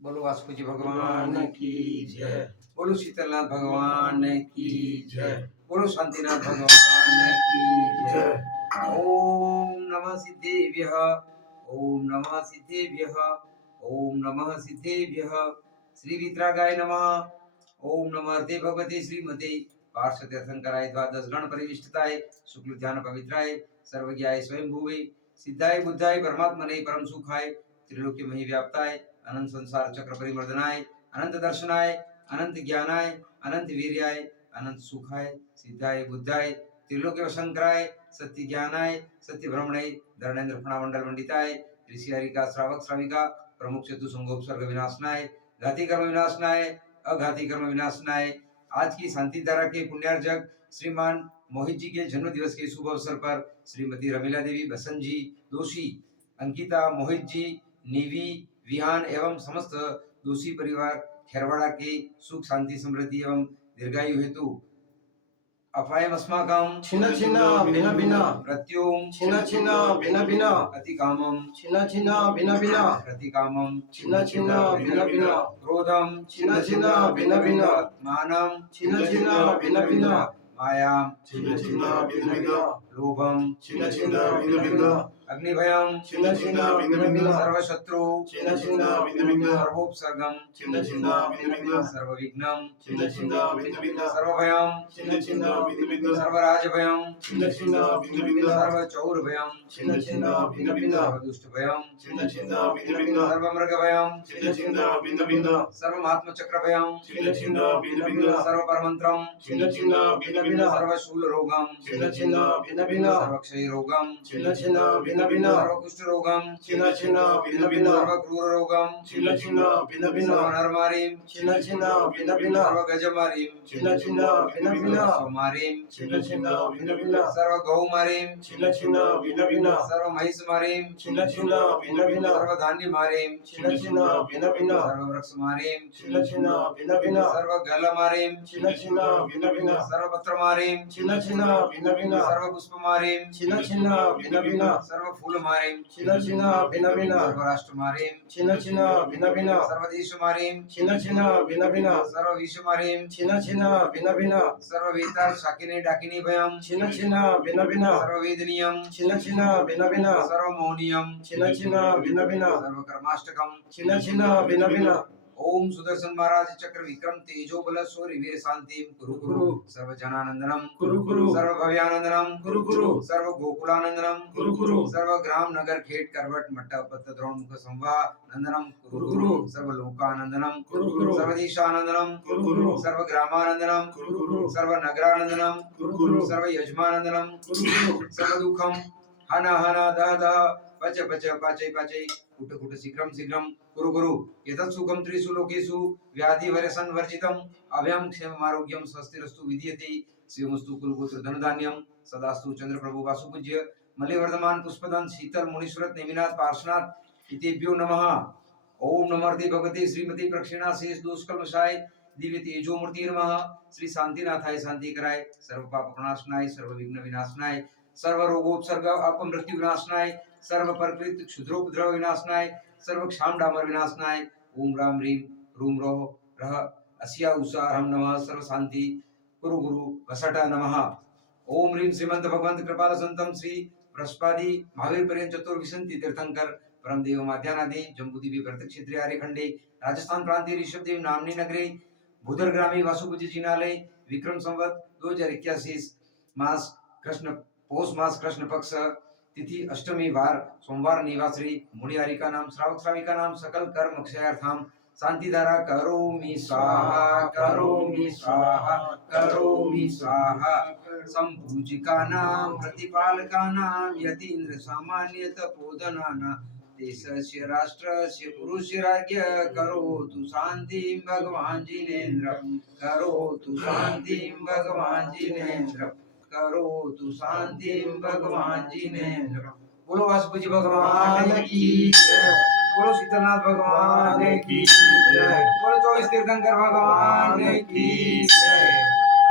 बोलो वासुकी भगवान की जय। बोलो शीतलनाथ भगवान की जय। बोलो शांतिनाथ भगवान की जय। ओम नमः सिद्धेभ्यः। ओम नमः सिद्धेभ्यः। ओम नमः सिद्धेभ्यः। श्री वितरागाय नमः। ओम नमः अर्धे भगवते श्रीमते पार्षद तीर्थंकराय द्वादश गण परिविष्टताय शुक्ल ध्यान पवित्राय सर्वज्ञाय स्वयंभुवे सिद्धाय बुद्धाय परमात्मने परम सुखाय त्रिलोक्य मही व्याप्ताय अनंत संसार चक्र परिमर्दनाय अनंत दर्शनाय अनंत ज्ञानाय अनंत वीर्याय अनंत सुखाय सिद्धाय बुद्धाय त्रिलोक्य वशंकराय सत्य ज्ञानाय सत्य भ्रमणाय धरणेन्द्र फणामंडल मंडिताय ऋषिहरिका श्रावक श्राविका प्रमुख चतु संगोपसर्ग विनाशनाय घाती कर्म विनाशनाय अघाती कर्म विनाशनाय आज की शांति धारा के पुण्यार्जक श्रीमान मोहित जी के जन्म दिवस के शुभ अवसर पर श्रीमती रमीला देवी बसंत जी दोषी, अंकिता मोहित जी, निवी विहान एवं समस्त दोषी परिवार खेरवाड़ा के सुख शांति समृद्धि एवं दीर्घायु हेतु अपायम अस्माकं छिन्न छिन्न भिन्न भिन्न प्रत्युम छिन्न छिन्न भिन्न भिन्न अतिकामम छिन्न छिन्न भिन्न भिन्न प्रतिकामम छिन्न छिन्न भिन्न भिन्न क्रोधम छिन्न छिन्न भिन्न भिन्न मानम छिन्न छिन्न भिन्न भिन्न मायाम छिन्न छिन्न भिन्न भिन्न लोभम छिन्न छिन्न भिन्न भिन्न अग्निभयम छिन्न छिन्न भिन्न भिन्न सर्वशत्रु छिन्न छिन्न भिन्न भिन्न सर्वोपसर्गम छिन्न छिन्न भिन्न भिन्न सर्वविघ्नम छिन्न छिन्न भिन्न भिन्न सर्वभयम छिन्न छिन्न भिन्न भिन्न सर्वराजभयम छिन्न छिन्न भिन्न भिन्न सर्वचौरभयम छिन्न छिन्न भिन्न भिन्न सर्वदुष्टभयम छिन्न छिन्न भिन्न भिन्न सर्वमृगभयम छिन्न छिन्न भिन्न भिन्न सर्वमात्मचक्रभयम छिन्न छिन्न भिन्न भिन्न सर्वपरमंत्रम छिन्न छिन्न भिन्न भिन्न सर्वशूलरोगम छिन्न छिन्न भिन्न भिन्न सर्वक्षयरोगम छिन्न छिन्न भिन्न भिन्न सर्वकुष्ठरोगम छिन्न छिन्न भिन्न भिन्न सर्वक्रूररोगम छिन्न छिन्न भिन्न भिन्न सर्वनरमारीम छिन्न छिन्न भिन्न भिन्न सर्वगजमारीम छिन्न छिन्न भिन्न भिन्न सर्वमारीम छिन्न छिन्न भिन्न भिन्न सर्वगौमारीम छिन्न छिन्न भिन्न भिन्न सर्वमहिषमारीम छिन्न छिन्न भिन्न भिन्न सर्वधान्यमारीम छिन्न छिन्न भिन्न भिन्न सर्ववृक्षमारीम छिन्न छिन्न भिन्न भिन्न सर्वगलमारीम छिन्न छिन्न भिन्न भिन्न सर्वपत्रमारीम छिन्न छिन्न भिन्न भिन्न सर्वपुष्पमारीम छिन्न छिन्न भिन्न भिन्न सर्वफूलमारीम छिन्न छिन्न भिन्न भिन्न सर्वराष्ट्रमारीम छिन्न छिन्न भिन्न भिन्न सर्वदेशमारीम छिन्न छिन्न भिन्न भिन्न सर्वविश्वमारीम छिन्न छिन्न भिन्न भिन्न सर्ववेताल शाकिनी डाकिनी भयम छिन्न छिन्न भिन्न भिन्न सर्ववेदनीयम छिन्न छिन्न भिन्न भिन्न सर्वमौनियम छिन्न छिन्न भिन्न भिन्न सर्वकर्माष्टकम छिन्न छिन्न भिन्न भिन्न ओम सुदर्शन महाराज चक्र विक्रम तेजो बल शौर्य वीर शांति कुरु कुरु सर्व जनानंदनम कुरु कुरु सर्व भव्यानंदनम कुरु कुरु सर्व गोकुलानंदनम कुरु कुरु सर्व ग्राम नगर खेट करवट मट्टा पत्त द्रोण मुख संवा नंदनम कुरु कुरु सर्व लोकानंदनम कुरु कुरु सर्व देशानंदनम कुरु कुरु सर्व ग्रामानंदनम कुरु कुरु सर्व नगरानंदनम कुरु कुरु सर्व यजमानंदनम कुरु कुरु सर्व दुखम हन हन दह दह पच पच पाचय पाचय कुट कुट शीघ्रम शीघ्रम कुरु कुरु एतत् सुखम त्रिषु लोकेषु व्याधि वरसन वर्जितम अभयम क्षेम आरोग्यम स्वस्तिरस्तु विद्यते शिवमस्तु कुलगोत्र धनधान्यम सदास्तु चंद्र प्रभु वासुपूज्य मल्लिवर्धमान पुष्पदान शीतल मुनीश्वरत नेमिनाथ पार्श्वनाथ इतेभ्यो नमः। ओम नमर्ते भगवते श्रीमती प्रक्षिणा शेष दोषकल्मषाय दिव्य तेजो मूर्ति नमः। श्री शांतिनाथाय शांति कराय सर्व पाप प्रणाशनाय सर्व विघ्न विनाशनाय सर्व रोगोपसर्ग अपमृत्यु विनाशनाय सर्व प्रकृति क्षुद्रोपद्रव विनाशनाय सर्व क्षाम डामर विनाशनाय ओम राम रीम रूम रोह रह अस्या उषारम नमः सर्व शांति गुरु गुरु वसट नमः। ओम रीम श्रीमंत भगवंत कृपाल संतम श्री बृहस्पति महावीर पर्यंत चतुर्विशंति तीर्थंकर परम देव माध्यानादि जम्बूद्वीपे प्रत्यक्ष क्षेत्रीय आर्यखंडे राजस्थान प्रांतीय ऋषभदेव नामनी नगरे भूधर ग्रामी वासुपूज्य जिनालय विक्रम संवत 2081 मास कृष्ण पौष मास कृष्ण पक्ष तिथि अष्टमी वार सोमवार निवासरी मुनिहारिका नाम श्रावक श्राविका नाम सकल कर्म क्षयार्थम शांति धारा करोमि स्वाहा संपूजिका नाम प्रतिपालका नाम यतीन्द्र सामान्य तपोधना नाम देशस्य राष्ट्रस्य पुरुष राज्य करोतु शांतिं भगवान जिनेन्द्र करोतु शांतिं भगवान जिनेन्द्र करोतु शांतिं भगवान जिनेन्द्र। बोलो वासुकी भगवान की जय। बोलो शीतलनाथ भगवान की जय। बोलो 24 तीर्थंकर भगवान की जय।